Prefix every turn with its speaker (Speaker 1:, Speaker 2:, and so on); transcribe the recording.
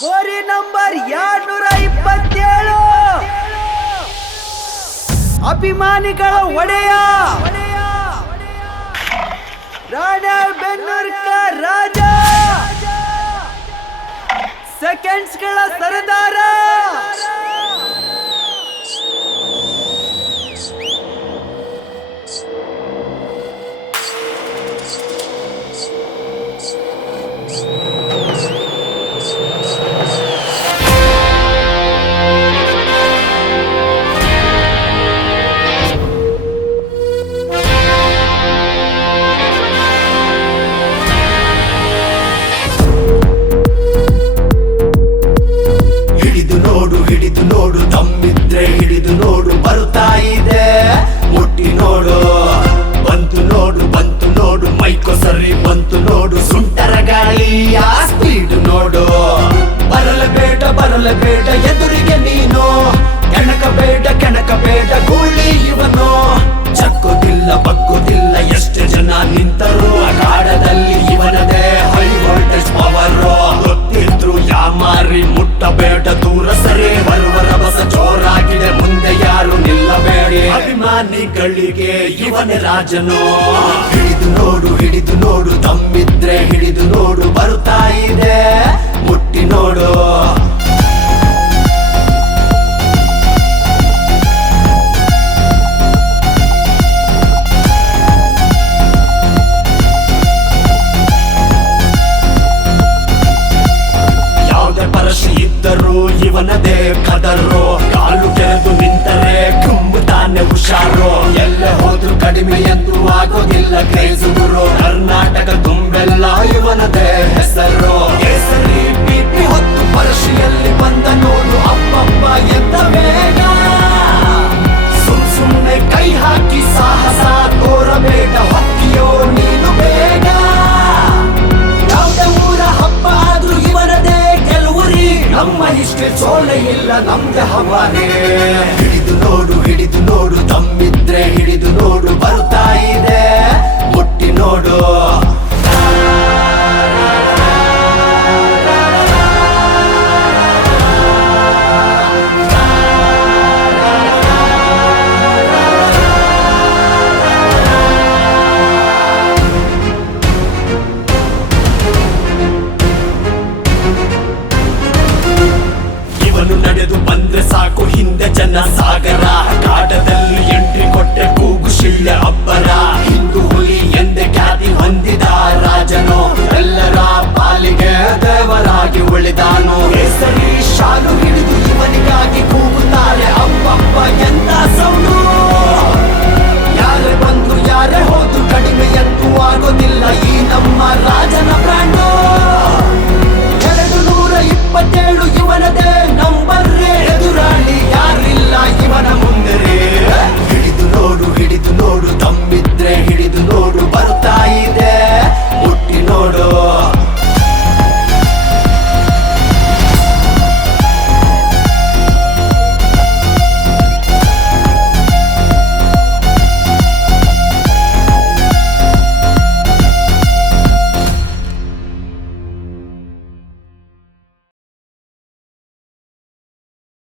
Speaker 1: ಹೋರಿ ನಂಬರ್ ಎರಡ್ನೂರ ಇಪ್ಪತ್ತೇಳು ಅಭಿಮಾನಿಗಳ ಒಡೆಯ. ರಾಜ. ಸೆಕೆಂಡ್ಸ್ಗಳ ಸರದಾರ.
Speaker 2: ಯಾಮಾರಿ ಬೇಡ, ದೂರ ಸರಿ, ಬರುವ ರಭಸ ಜೋರಾಗಿದೆ, ಮುಂದೆ ಯಾರು ನಿಲ್ಲಬೇಡಿ. ಅಭಿಮಾನಿಗಳಿಗೆ ಇವನೇ ರಾಜನು. ಹಿಡಿದು ನೋಡು ಹಿಡಿದು ನೋಡು, ತಮ್ಮಿದ್ರೆ ಹಿಡಿದು ನೋಡು, ಬರುತ್ತಾ ಇದೆ, ಮುಟ್ಟಿ ನೋಡು. ಕದರ್ರು ಕದರು ಕಾಲು ಕೆರೆದು ನಿಂತರೆ ಕುಂಬುತ್ತಾನೆ ಹುಷಾರು. ಎಲ್ಲ ಹೋದ್ರು ಕಡಿಮೆ ಎಂದು ಆಗೋದಿಲ್ಲ ಕ್ರೇಜು ಇಷ್ಟೇ ಸೋಲೆ ಇಲ್ಲ ನಮ್ದೆ ಹವಾನೆ. ಹಿಡಿದು ನೋಡು ಹಿಡಿದು ನೋಡು ತಮ್ಮಿದ್ರೆ ಹಿಡಿದು ನೋಡು ಬರುತ್ತಾ ಇದೆ. ನಡೆದು ಬಂದ್ರೆ ಸಾಕು. ಹಿಂದೆ ಜನ ಸಾಗರ ಕಾಟದಲ್ಲಿ ಎಂಟ್ರಿ ಕೊಟ್ಟೆ ಕೂಗು ಶಿಳ್ಳೆ ಅಬ್ಬರ. ಹಿಂದೂ ಹುಲಿ ಎಂದೇ